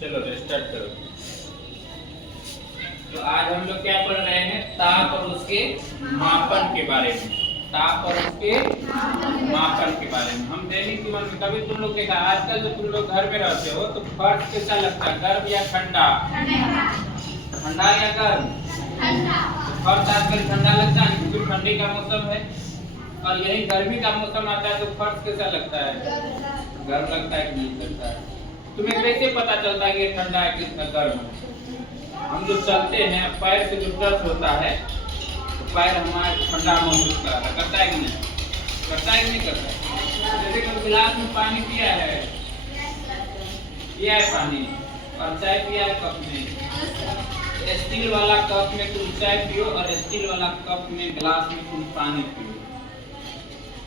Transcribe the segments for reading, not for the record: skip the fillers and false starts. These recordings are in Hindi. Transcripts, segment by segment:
चलो स्टार्ट करो। तो आज हम लोग क्या पढ़ रहे हैं, ताप और उसके मापन के बारे में। ताप और उसके मापन के बारे में हम दैनिक जीवन में कभी तुम लोग देखा, आजकल जो तुम लोग घर में रहते हो तो फर्श कैसा लगता है, गर्म या ठंडा? ठंडा या गर्म? फर्श आजकल ठंडा लगता है क्योंकि ठंडी का मौसम है, और यही गर्मी का मौसम आता है तो फर्श कैसा लगता है, गर्म लगता है कि नहीं लगता है? तुम्हें कैसे पता चलता है कि ठंडा है कि गर्म है? हम जो चलते हैं पैर से जो टच होता है तो पैर हमारा ठंडा महसूस करता है कि नहीं? करता है कि नहीं करता है? जैसे कि गिलास में पानी पिया है पानी, और चाय पिया है कप में। स्टील वाला कप में तुम चाय पियो और स्टील वाला कप में गिलास में तुम पानी पियो,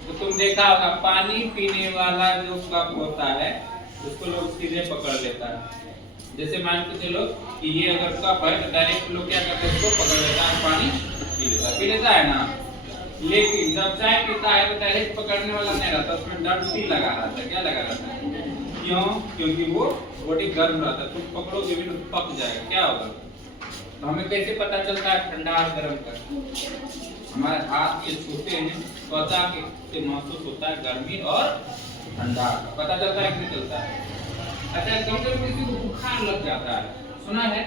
तो तुम देखा होगा पानी पीने वाला जो कप होता है उसको लोग सीधे पकड़ लेता है। जैसे मान के चलो कि ये अगर कप है तो डायरेक्ट लोग क्या करते हैं, उसको पकड़ लेता है, पानी पी लेता है ना। लेकिन जब चाय पीता है तो डायरेक्ट पकड़ने वाला नहीं रहता, उसमें डंडी लगा रहता है। क्या लगा रहता है? क्यों? क्योंकि वो बॉडी गर्म रहता है, तुम पकड़ोगे भी तो पक जाएगा, क्या होगा? तो हमें कैसे पता चलता है ठंडा और गर्म का? हमारे हाथ के छूते हैं, त्वचा के से महसूस होता है गर्मी और ठंडा, पता चलता है कि नहीं चलता है? अच्छा, कभी किसी को बुखार लग जाता है, सुना है?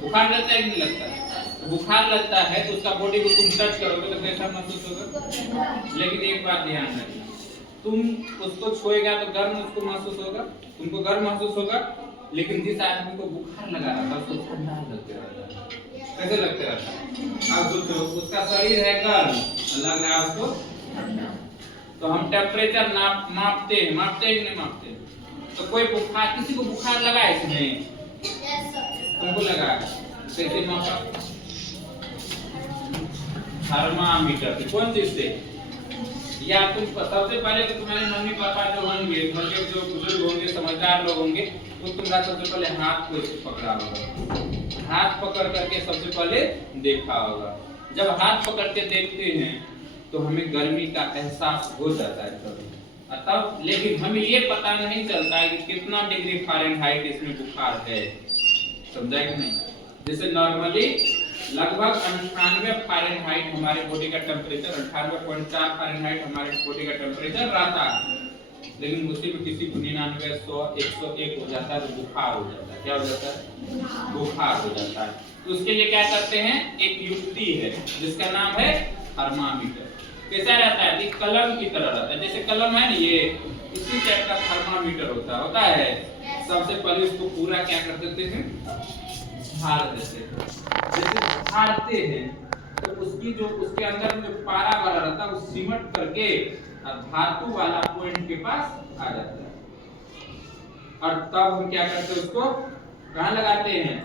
बुखार लगता है कि नहीं लगता है? तो बुखार लगता है तो उसका बॉडी को तुम टच करोगे तो कैसा महसूस होगा? लेकिन एक बात ध्यान रखना, तुम उसको छुएगा तो गर्म उसको महसूस होगा, तुमको गर्म महसूस होगा, लेकिन जिस आदमी को बुखार लगा रहा था उसको ठंडा लगते रहता है। कैसे लगते रहता है? अब सोचो उसका शरीर है गर्म, लग रहा है उसको ठंडा। तो हम टेम्परेचर मापते हैं कि नहीं मापते? तो कोई बुखार, किसी को बुखार लगा है कि नहीं? तुमको लगा है, कैसे मापा? थर्मामीटर से। कौन चीज से? या तुम सबसे पहले तो तुम्हारे मम्मी पापा जो होंगे, घर के जो बुजुर्ग होंगे, समझदार लोग होंगे, तो तुम्हारा सबसे पहले हाथ को ऐसे पकड़ा होगा, हाथ पकड़ करके सबसे पहले देखा होगा। जब हाथ पकड़ के देखते हैं तो हमें गर्मी का एहसास हो जाता है तब, लेकिन हमें ये पता नहीं चलता है कि कितना डिग्री फ़ारेनहाइट इसमें बुखार है। समझा कि नहीं? जैसे नॉर्मली लगभग 98 फ़ारेनहाइट हमारे बॉडी का टेम्परेचर, 98.4 फ़ारेनहाइट हमारे बॉडी का टेम्परेचर रहता है, लेकिन उसी में किसी को 99, 100, 101 हो जाता है तो बुखार हो जाता है। क्या हो जाता है? बुखार हो जाता है। तो उसके लिए क्या करते हैं, एक युक्ति है जिसका नाम है थर्मामीटर। कैसा रहता है? कलम की तरह रहता है, जैसे कलम है ना, ये इसी टाइप का थर्मामीटर होता है। सबसे पहले उसको पूरा क्या कर देते हैं, झाड़ देते हैं। जैसे झाड़ते हैं तो उसकी जो उसके अंदर में जो पारा वाला रहता है वो सिमट करके धातु वाला पॉइंट के पास आ जाता है, और तब हम क्या करते हैं, उसको कहाँ लगाते हैं?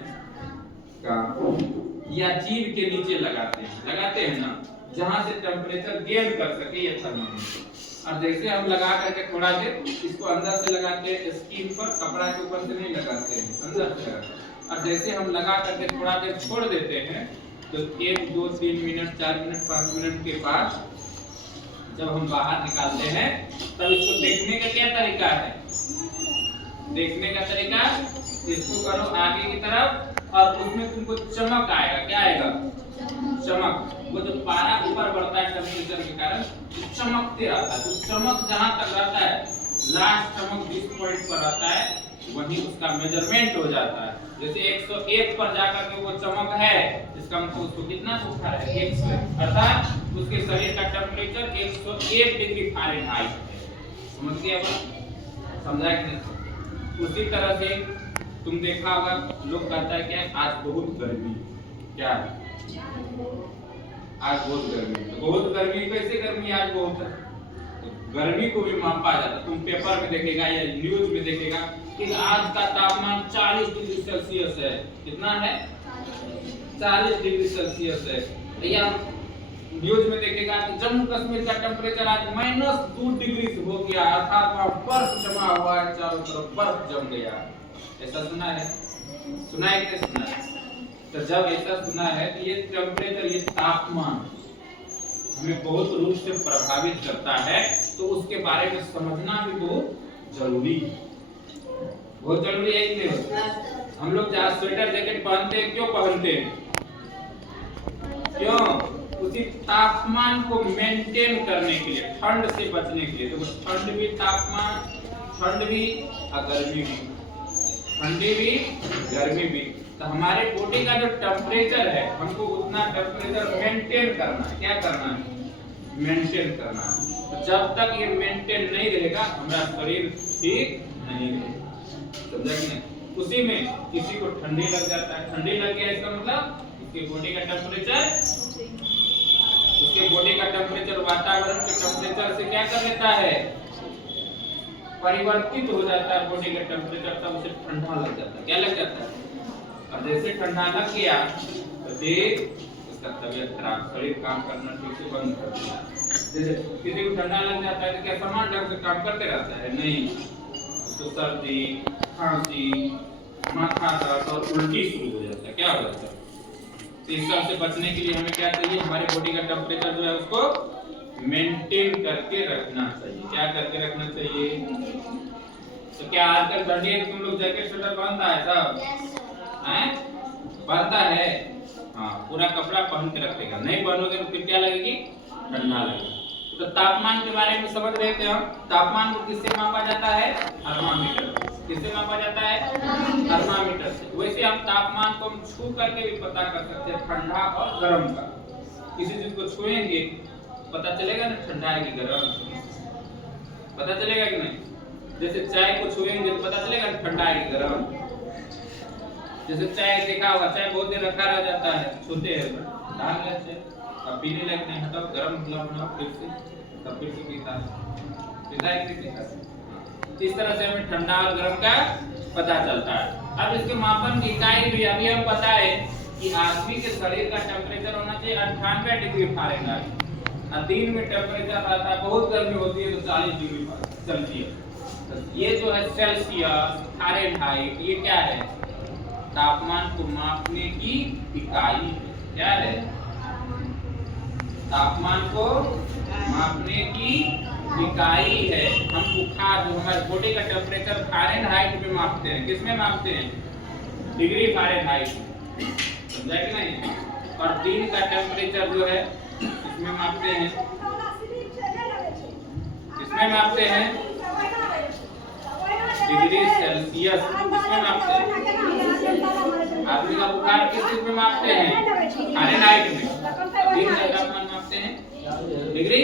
या जीभ के नीचे लगाते हैं ना, जहां से टेम्परेचर गेन कर सके ये थर्मामीटर। और जैसे हम लगा करके थोड़ा देर इसको अंदर से लगाते हैं, स्किन पर, कपड़ा के ऊपर से नहीं लगाते हैं, अंदर से लगाते हैं। और जैसे हम लगा करके थोड़ा देर छोड़ देते हैं तो 1, 2, 3 मिनट, 4 मिनट, 5 मिनट के बाद जब हम बाहर निकालते हैं तब इसको देखने का क्या तरीका है? देखने का तरीका, इसको करो आगे की तरफ और उसमें तुमको चमक आएगा। क्या आएगा? चमक। वो जो पारा ऊपर बढ़ता है टेम्परेचर के कारण तो चमकते रहता है। तो चमक जहां तक रहता है, लास्ट चमक जिस पॉइंट पर रहता है वहीं उसका मेजरमेंट हो जाता है। जैसे 101 पर जाकर के वो चमक है, इसका मतलब उसको कितना बुखार है? 101, अर्थात उसके शरीर का टेम्परेचर 101 डिग्री फ़ारेनहाइट है। समझ गए? समझा कि नहीं? उसी तरह से तुम देखा होगा लोग कहता है क्या, आज बहुत गर्मी। क्या है? आज बहुत गर्मी। तो बहुत गर्मी, कैसे गर्मी आज बहुत है? तो गर्मी को भी मापा जाता है। तुम पेपर में देखेगा या न्यूज में देखेगा कि आज का तापमान 40 डिग्री सेल्सियस है। कितना है? 40 डिग्री सेल्सियस है। या न्यूज में देखेगा कि जम्मू कश्मीर का टेम्परेचर आज -2 डिग्री हो गया, अर्थात वहां बर्फ जमा हुआ है, चारों तरफ बर्फ जम गया। ऐसा सुना है? सुना है कि सुना है? तो जब ऐसा सुना है तो ये टेम्परेचर, ये तापमान हमें बहुत रूप से प्रभावित करता है, तो उसके बारे में समझना भी बहुत जरूरी है। बहुत जरूरी है इसलिए हम लोग जहाँ स्वेटर जैकेट पहनते हैं, क्यों पहनते हैं? क्यों? उसी तापमान को मेंटेन करने के लिए, ठंड से बचने के लिए। तो ठंड भी तापमान, ठंड भी और गर्मी भी, ठंडी भी गर्मी भी। तो हमारे बॉडी का जो टेम्परेचर है, हमको उतना टेम्परेचर मेंटेन करना है। क्या करना है? मेंटेन करना है। तो जब तक ये मेंटेन नहीं रहेगा, हमारा शरीर ठीक नहीं रहेगा। समझा कि नहीं? उसी में किसी को ठंडी लग जाता है, ठंडी लग गया इसका मतलब उसके बॉडी का टेम्परेचर वातावरण के टेम्परेचर से क्या कर लेता है? परिवर्तित हो जाता है बॉडी का टेम्परेचर, तब उसे ठंडा लग जाता है। क्या लग जाता है? और जैसे ठंडा लग गया तो फिर उसका तबीयत खराब, शरीर काम करना ठीक से बंद कर देता है। जैसे किसी को ठंडा लग जाता है तो क्या समान ढंग से काम करते रहता है? नहीं, उसको सर्दी, खांसी, माथा दर्द और उल्टी शुरू हो जाता है। क्या हो जाता है? तो इस सब से बचने के लिए हमें क्या चाहिए? हमारे बॉडी का टेम्परेचर जो है उसको मेंटेन करके रखना चाहिए। क्या करके रखना चाहिए? तो क्या आजकल ठंडी है तो तुम लोग जैकेट स्वेटर पहनता है सब? हैं? पहनता है? हाँ, पूरा कपड़ा पहन के रखेगा। नहीं पहनोगे तो फिर क्या लगेगी? ठंडा लगेगा। तो तापमान के बारे में समझ रहे थे हम। तापमान को किससे मापा जाता है? थर्मामीटर। किससे मापा जाता है? थर्मामीटर से। वैसे हम तापमान को हम छू करके भी पता कर सकते हैं, ठंडा और गर्म का। किसी चीज को छुएंगे पता चलेगा ना ठंडा है कि गर्म? पता चलेगा कि नहीं? जैसे चाय को छुएंगे तो पता चलेगा ठंडा है कि गर्म? जैसे चाय देखा होगा, चाय बहुत देर रखा रह जाता है, छूते हैं डाल लेते हैं, अब पीने लायक नहीं होता, गर्म बनाओ फिर से, तब फिर से पीता है कि नहीं पीता। इस तरह से हमें ठंडा और गर्म का पता चलता है। अब इसके मापन की इकाई भी अभी हम पता है कि आदमी के शरीर का टेम्परेचर होना चाहिए 98 डिग्री फारेनहाइट। दिन में टेम्परेचर आता है, बहुत गर्मी होती है तो 40 डिग्री सेल्सियस। ये जो है सेल्सियस, फारेनहाइट, ये क्या है? तापमान को मापने की इकाई है। क्या है? तापमान को मापने की इकाई है। हम बुखार जो हमारे बॉडी का टेम्परेचर फारेनहाइट में मापते हैं। किस में मापते हैं? Degree Fahrenheit. समझा कि नहीं? और दिन का टेम्परेचर जो है इसमें मापते हैं, इसमें मापते हैं डिग्री सेल्सियस। इसमें मापते हैं। आदमी का बुखार किस चीज में मापते हैं? फारेनहाइट में। दिन का तापमान मापते हैं डिग्री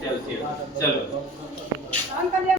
सेल्सियस। चलो